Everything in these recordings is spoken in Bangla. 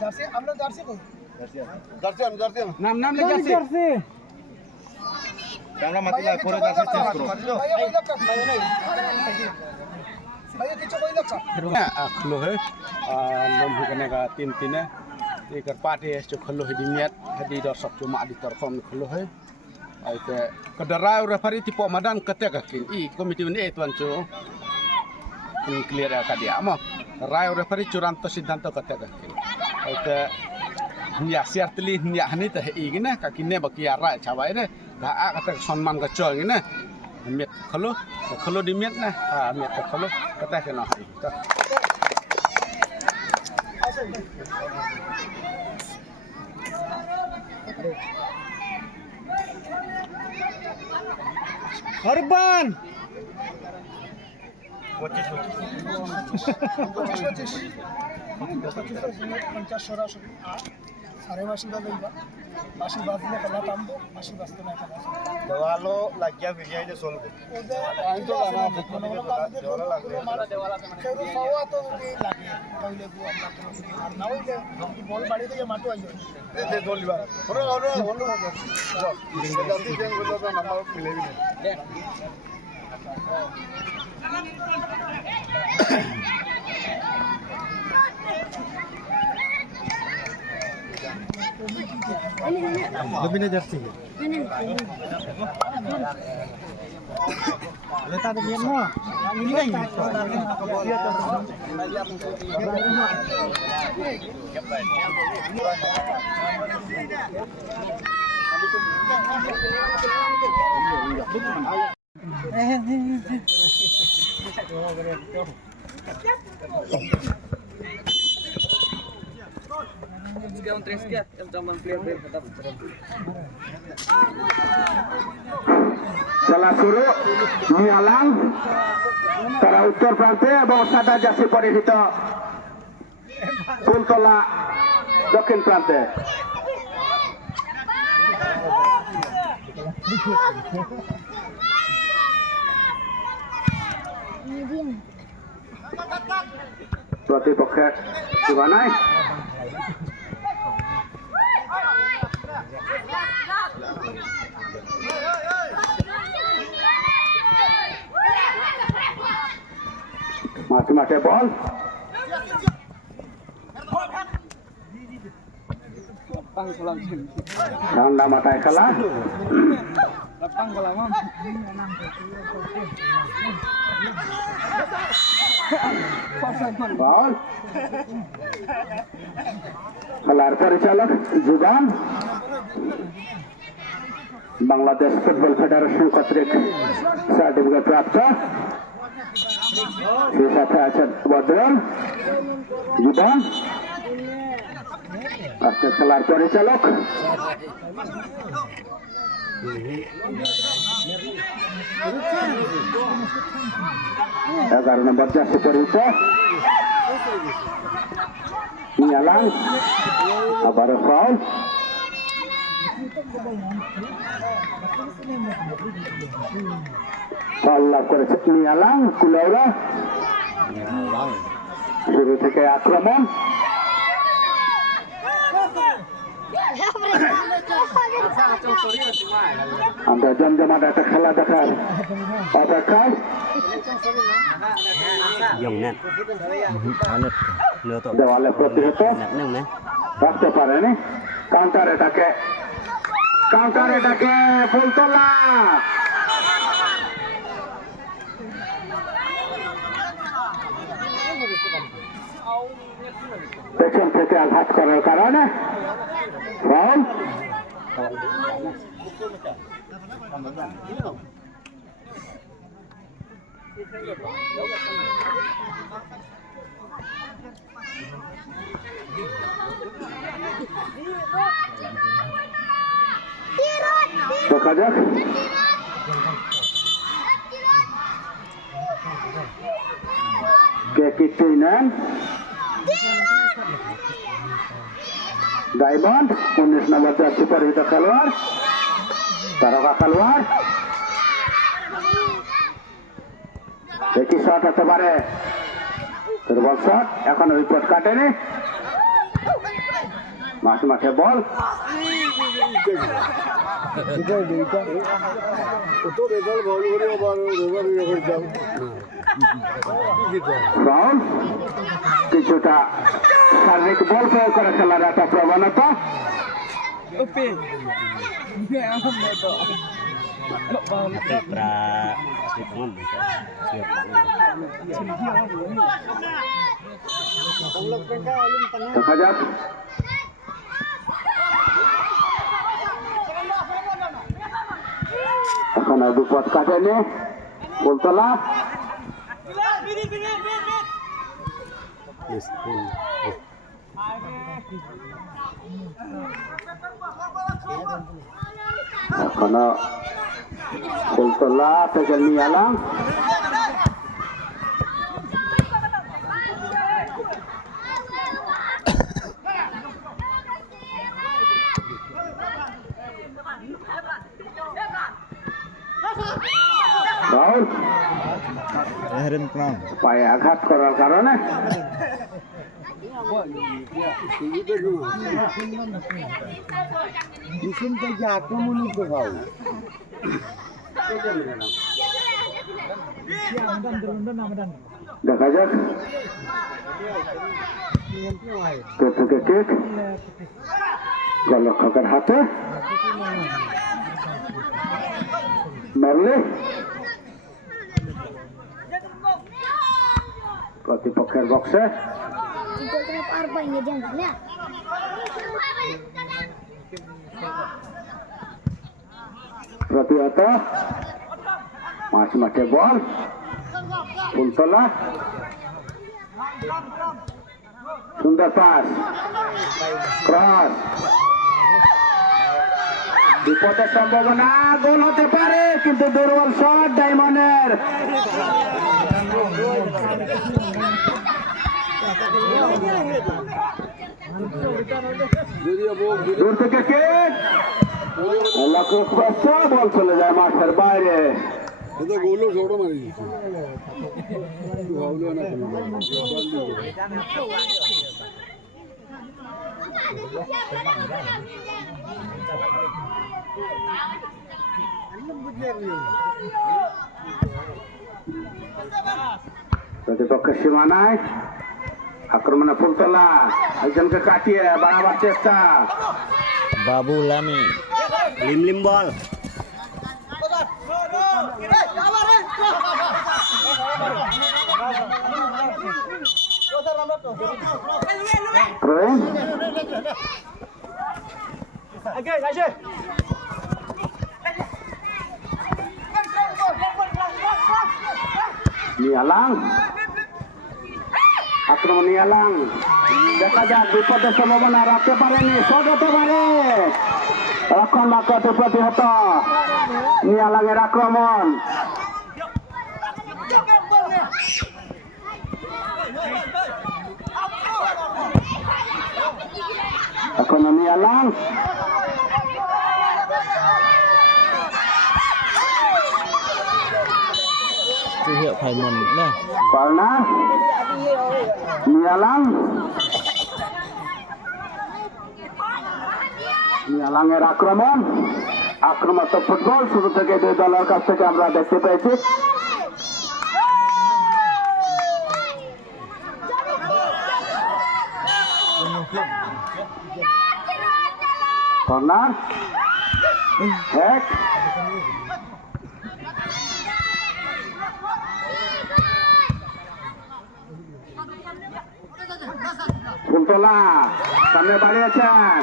জার্সি আমরা জার্সি কই জার্সি নাম লেখা আছে আমরা মাতিলা পরে জার্সি চেঞ্জ করো ভাইয়া কিছু কইলো কা khlo he lom hu kana ga tin tin e kar pate cho khlo he dimiat hadi dor sok cuma di torkom khlo he ai ke kadara referee tipo madan kete ka kin I komiti ne tuan cho clear ka dia mo rai referee curanto siddhanto kete ka kin ai ke nia siartli nia hani ta I gina ka kinne bakia ra chabai ne ga a kata সম্মান ka cho ngine miet khlo di miet na miet ka khlo kata ke no হরবান 25 সরাসরি সাড়ে বাসি বাজা বাসি বাজলে খেলা টানবো বাসি বাজতে না খেলা দেওয়ালো লাগিয়া ভিজিয়াই যে চলবে বল বাড়ি থেকে মাঠু আইব Lebih jersey. Letak di mana? Ini Salah suruh Nialang Tara Uttor Prante এবং সাদা জার্সি পরিহিত ফুলতলা দক্ষিণ প্রান্তে প্রতিপক্ষের সীমানায় মাঠে বল ঠান্ডা মাথায় খেলা বল খেলার পরিচালক জীবন বাংলাদেশ ফুটবল ফেডারেশন কর্তৃক সার্টিফিকেট প্রাপ্ত সেই সাথে আছেন বদরুল জীবন আজকের খেলার পরিচালক 11 নম্বর জার্সি পরিহিত Nialang আবারও ফাউল ফাউল লাভ করেছে Nialang কুলাউড়া শুরু থেকে আক্রমণ আমরা জমজমাট একটা খেলা দেখার অপেক্ষায় দেওয়ালে প্রতিহত রাখতে পারেনি কাউন্টার এটাকে ফুলতলা পেছন থেকে আঘাত করার কারণে ফাউল দেখা যাক কে কিছুই নেন ডায়মন্ড 19 নম্বর জার্সি পরিহিত খেলোয়াড় তারকা খেলোয়াড় দেখি শট হতে পারে বল শট এখন উইকেট কাটেনি মাঠে বল ফাউল কিছুটা শারীরিক বল প্রয়োগ করে খেলার একটা প্রবণতা দেখা যাক এখন আর বিপদ কাটেনি ফুলতলা এখনো ফুলতলা থেকে নিয়ে এলাম পায়ে আঘাত করার কারণে আক্রমণিত ভাও দেখা যাক থেকে ঠিক গোলরক্ষকের হাতে মারলে প্রতিপক্ষের বক্সে প্রতিহত মাঠে বল ফুলতলা সুন্দর পাস ক্রস বিপদের সম্ভাবনা গোল হতে পারে কিন্তু দুর্বল শট ডায়মন্ডের দূর থেকে কিক বল চলে যায় মাঠের বাইরে প্রতিপক্ষের সীমানায় আক্রমণে ফুলতলা একজনকে কাটিয়ে বাড়াবার চেষ্টা বাবু লামি লিম বল নিয়ালাং আক্রমণ নিয়ালাং দেখা যাক বিপদের সম্ভাবনা রাখতে পারেনি শট হতে পারে রক্ষণভাগটি প্রতিহত নিয়ালাংয়ের আক্রমণ এখনো নিয়ালাং hiệu phải mần này Corner নিয়ালাংয়ের আক্রমণ আক্রমণাত্মক ফুটবল শুরু থেকে দুই দলের কাছ থেকে আমরা দেখতে পেয়েছি কর্নার হ্যাক ফুলতলা সামনে বাড়িয়েছেন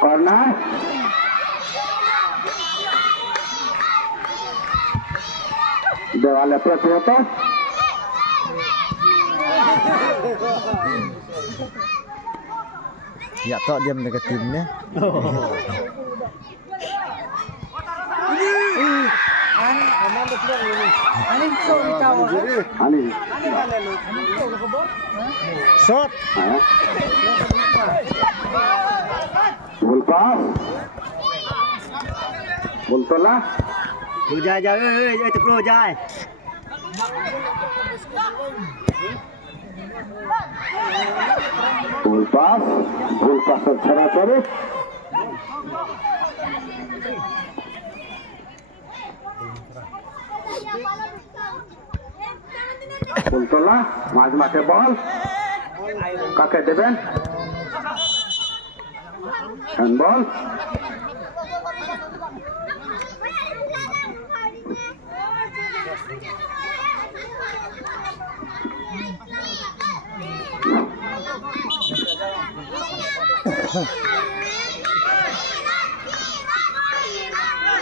কর্নার দেওয়ালে প্রতিহত Ya tok diam dekat timnya. Shot. Ball pass. Ball tola. Lu jai tu pro jai. Ball pass. Ball pass সরাসরি বল তোলা মাঝ মাঠে বল কাকে দেবেন হ্যান্ডবল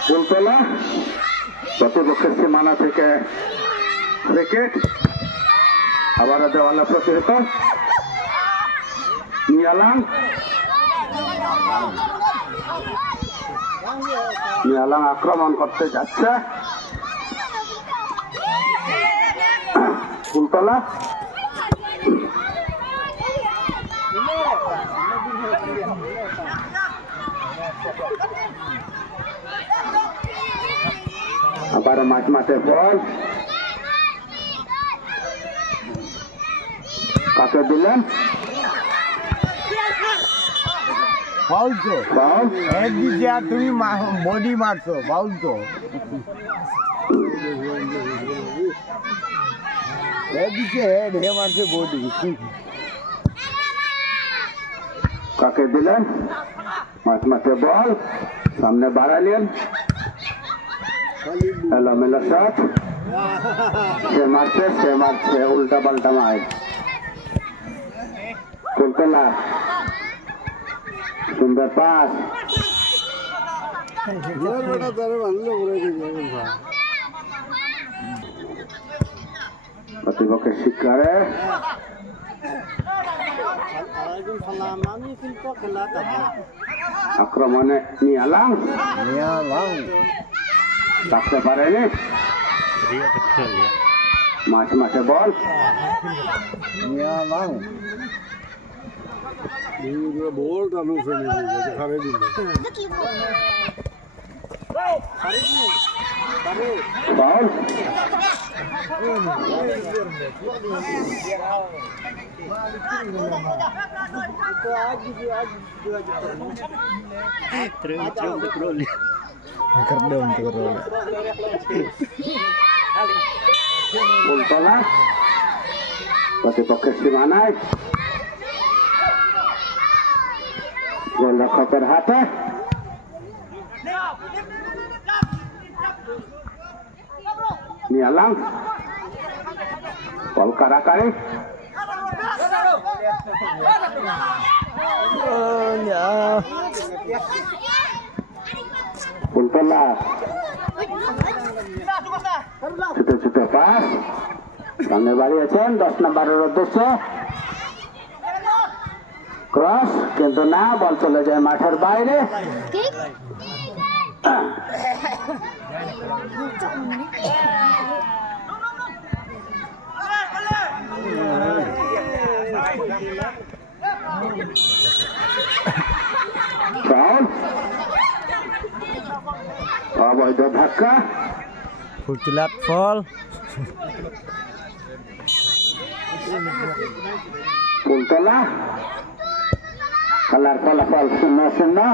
বল তোলা প্রতিপক্ষের সীমানা থেকে ক্রিকেট আবার দেওয়ালে প্রতিহত নিয়ালাং আক্রমণ করতে যাচ্ছে ফুলতলা আবার মাঝ মাঠে বল কাকে দিলেন ফাউল তো বল হেড দিছে আর তুমি বডি মারছো ফাউল তো হেড দিছে হেড হে মারছে বডি কাকে দিলেন মাঝ মাঠে বল সামনে বাড়ালেন এলোমেলো শট সে মারছে উল্টা পাল্টা মার ফুলতলা সুন্দর পাস প্রতিপক্ষের শিকারে আক্রমণে নিয়ালাম থাকতে পারেনি মাঝ মাঠে বল বল ফুলতলা প্রতিপক্ষের সীমানায় গোলরক্ষকের হাতে নিয়ালাম বল কারাকারি ফুলতলা ছোট ছোট পাস সামনে বাড়িয়েছেন 10 নম্বরের উদ্দেশ্যে ক্রস কিন্তু না বল চলে যায় মাঠের বাইরে অবৈধ ধাক্কা ফুলতলাত ফল ফুলতলা খেলার ফলাফল 0-0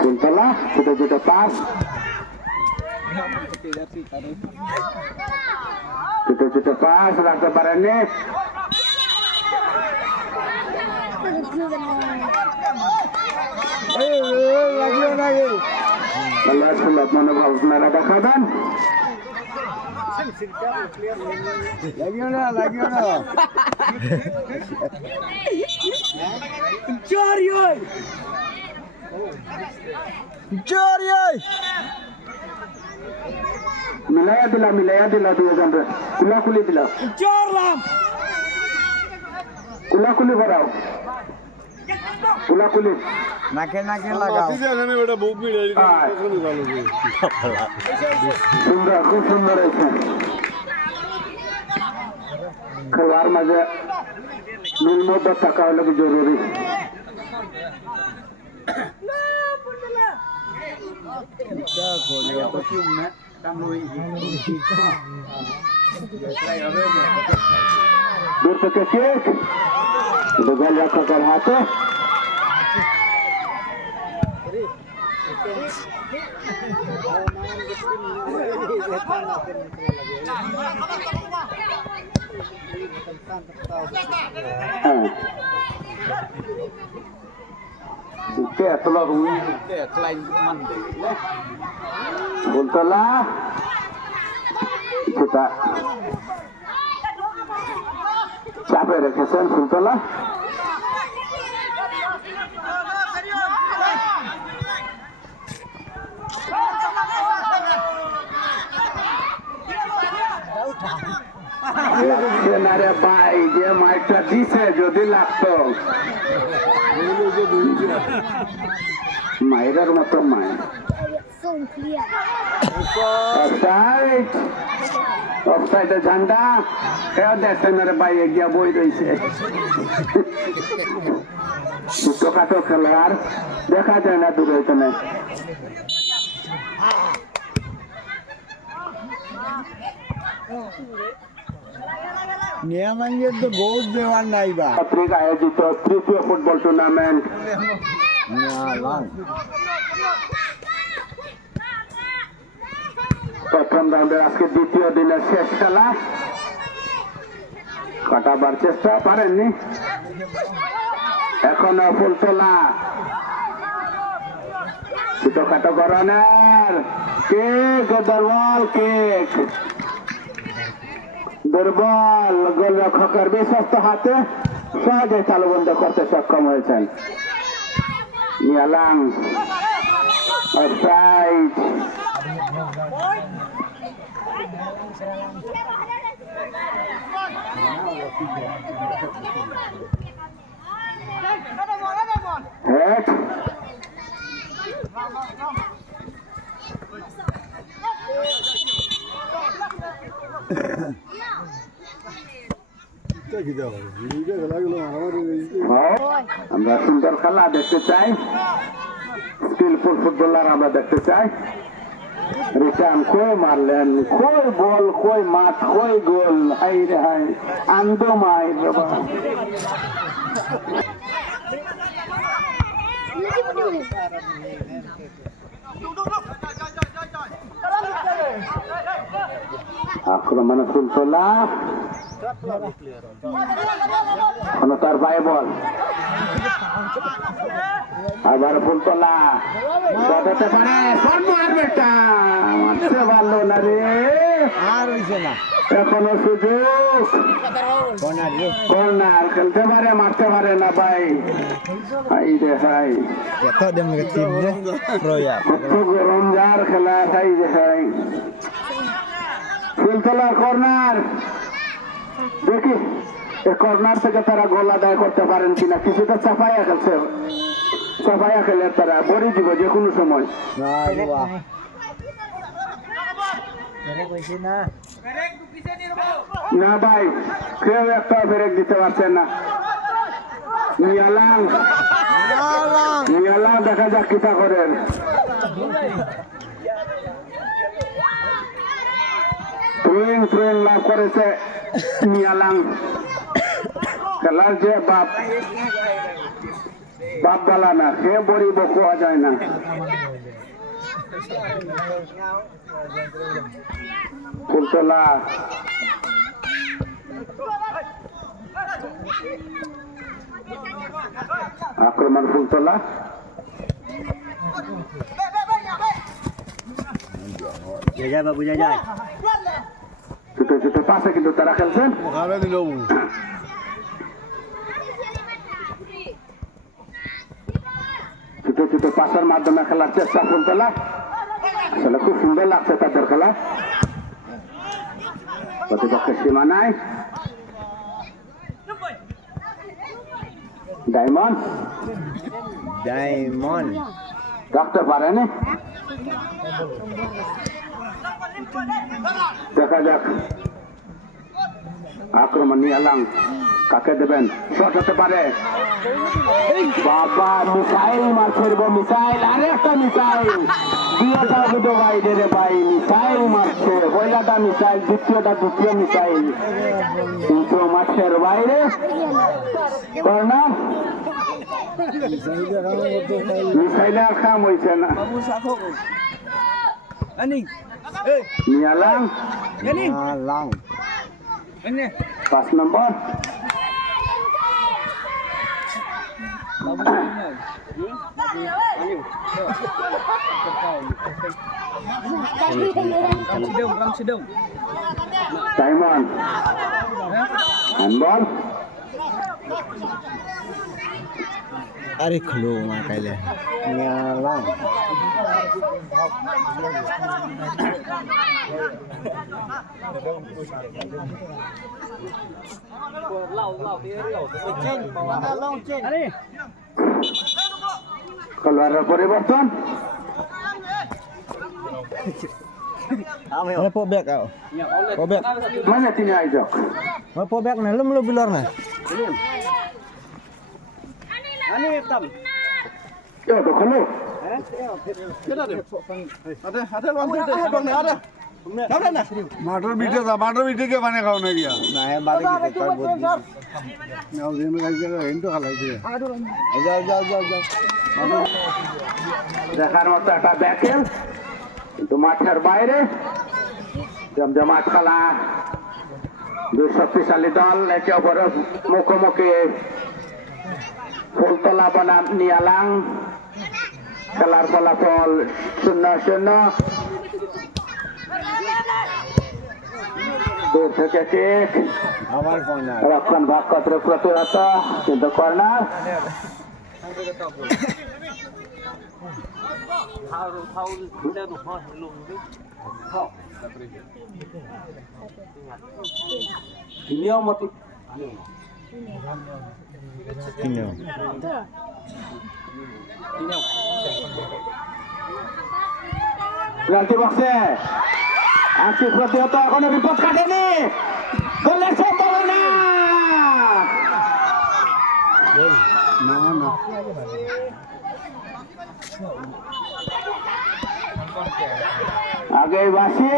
ফুলতলা ছোট ছোট পাস ছোট ছোট পাস রাখতে পারেননি মনোভাব আপনারা দেখাবেন লাগিও না জোর মিলাইয়া দিলা দুজন রে কুলাকুলি দিলা কুলাকুলি করাও কুলাকুলি নাকে নাকে লাগাও আয়। সুন্দর খুব সুন্দর হয়েছে খেলোয়াড় মাঝে মিলমত থাকা হলো কি জরুরি দূর থেকে কেক গোল রক্ষকের হাতে Buntola kita capek রেখেছেন ফুলতলা রে ভাই যে মাইকটা দিছে যদি লাগতো মায়ের মতো মায়ের অফসাইডে ঝান্ডা কেউ দেখছেন রে ভাই এগিয়ে বই রয়েছে ছোটখাটো খেলোয়াড় দেখা যায় না দূরে এখানে নিয়ামাঙ্গের তো গোল দেওয়ার নাই বা পত্রিকা আয়োজিত তৃতীয় ফুটবল টুর্নামেন্ট প্রথম রাউন্ডের আজকে দ্বিতীয় দিনের শেষ খেলা কাটাবার চেষ্টা পারেননি এখনো ফুলতলা ছোটখাটো গরনের কেক দুর্বল কেক দুর্বল গোলরক্ষকের বিশ্বস্ত হাতে সহজে তালুবন্ধ করতে সক্ষম হয়েছেন নিয়ালাং অফসাইড হেড আমরা সুন্দর খেলা দেখতে চাই স্কিলফুল ফুটবলার আমরা দেখতে চাই রিটার্ন কই মারলেন কই বল কই মাঠ কই গোল হাই রে হাই আন্দো মাই বাবা আক্রমণ ফুলতলা তার ভাই বল আবার ফুলতলা বাঁধাতে পারে মারবেটা মারতে পারলো না রে আর হইছে না এখনো সুযোগ কর্নার খেলতে পারে মারতে পারে না ভাই হাই রে হাই এত দেম টিম রে প্রয়া কত গরম যার খেলা হাই রে হাই ফুলতলার কর্নার দেখি এই কর্নার থেকে তারা গোল আদায় করতে পারেন কিনা কিছুটা চাপাইয়া খেলছে চাপাইয়া খেলে তারা বড়ি দিব যে কোনো সময় না ভাই কেউ একটা ব্রেক দিতে পারছেন না নিয়ালাং দেখা যাক কিতা করেন থ্রোয়িং লাভ করেছে নিয়ালাং খেলার যে বাপ বালা না সে বড়ি বকুয়া যায় না ফুলতলা আক্রমণ ফুলতলা বুঝা যায় ছোট ছোট পাশে কিন্তু তারা খেলছেন ছোট ছোট পাশের মাধ্যমে খেলার চেষ্টা ফুলতলা আসলে খুব সুন্দর লাগছে তাদের খেলা প্রতিপক্ষের সীমানায় ডায়মন্ড ডায়মন্ড রাখতে পারেনি। দেখা যাক আক্রমণ নিয়ে এলাম, কাকে দেবেন? শট হতে পারে। বাবা মিসাইল মারছে রে, মিসাইল, আরে একটা মিসাইল, দুইটা দুটো বাইরে রে ভাই, মিসাইল মারছে। পয়লাটা মিসাইল, দ্বিতীয় মিসাইল, কিন্তু মাঠের বাইরে। কর্নার, মিসাইলের কাম হয়েছে না। নিয়ালাং লাং 5 নম্বর। Diamond handball আরে খলো মা কাইলে লাং খেলোয়াড়ের পরিবর্তন। Apa pobek kau? Pobek. Mana তিনি আয়োজক? Apa pobek na lum lu bilar na. কেউ তো খোলো। মাটর বিটে কে বানে খাও না গিয়া Na hai balik kita kau buat. নাও দিন লাগছে এন্টো খালাইছে Jauh. দেখার মতো একটা ব্যাকেল, কিন্তু মাঠের বাইরে। জমজমাট খেলা, দুই শক্তিশালী দল একে অপরের মুখোমুখি। ফুলতলা বনাম নিয়ালাং, খেলার ফলাফল 0-0। দূর থেকে কিক, Awal corner. রক্ষণ ভাগ কত্র প্রতিহত, কিন্তু কর্নার। নিয়মতি Kino. পেনাল্টি বক্সে আংশিক প্রতিহত, এখনো বিপদ কাটেনি, গোলের সম্ভাবনা। না না আগেই বাসি,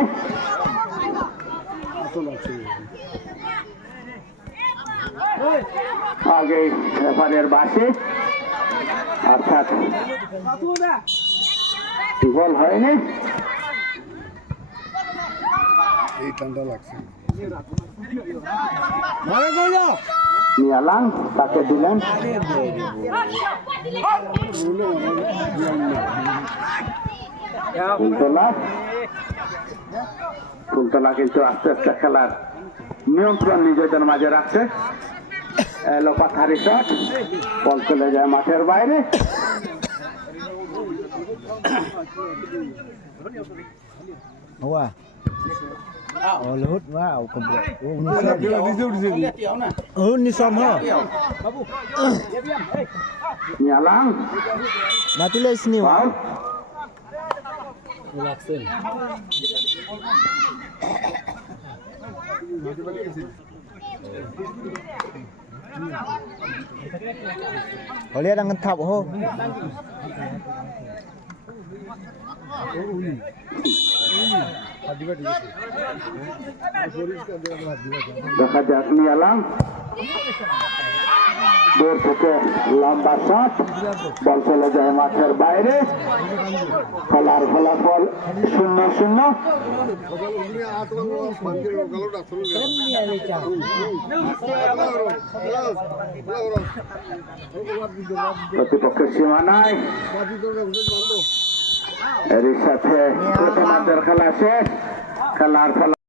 আগেই রেফারের বাসি, অর্থাৎ গোল হয়নি। এই ঠান্ডা লাগছে নিয়ালাং তাকে দিলেন। ফুলতলা কিন্তু আস্তে আস্তে খেলার নিয়ন্ত্রণ নিজেদের মাঝে রাখছে। এলো পাথারি শট, বল চলে যায় মাঠের বাইরে। Wah. Oh Luhut wow kebek. Oh ni som ha. নিয়ালাং Mati le sini wa. Foul. Oleh dah ngentap ho. দেখা যাক নিয়ালাং দূর থেকে লম্বা শট, বল চলে যায় মাঠের বাইরে। খেলার ফলাফল 0-0। প্রতিপক্ষের সীমানায় এরই সাথে প্রথমার্ধের খেলা শেষ। খেলার ফলাফল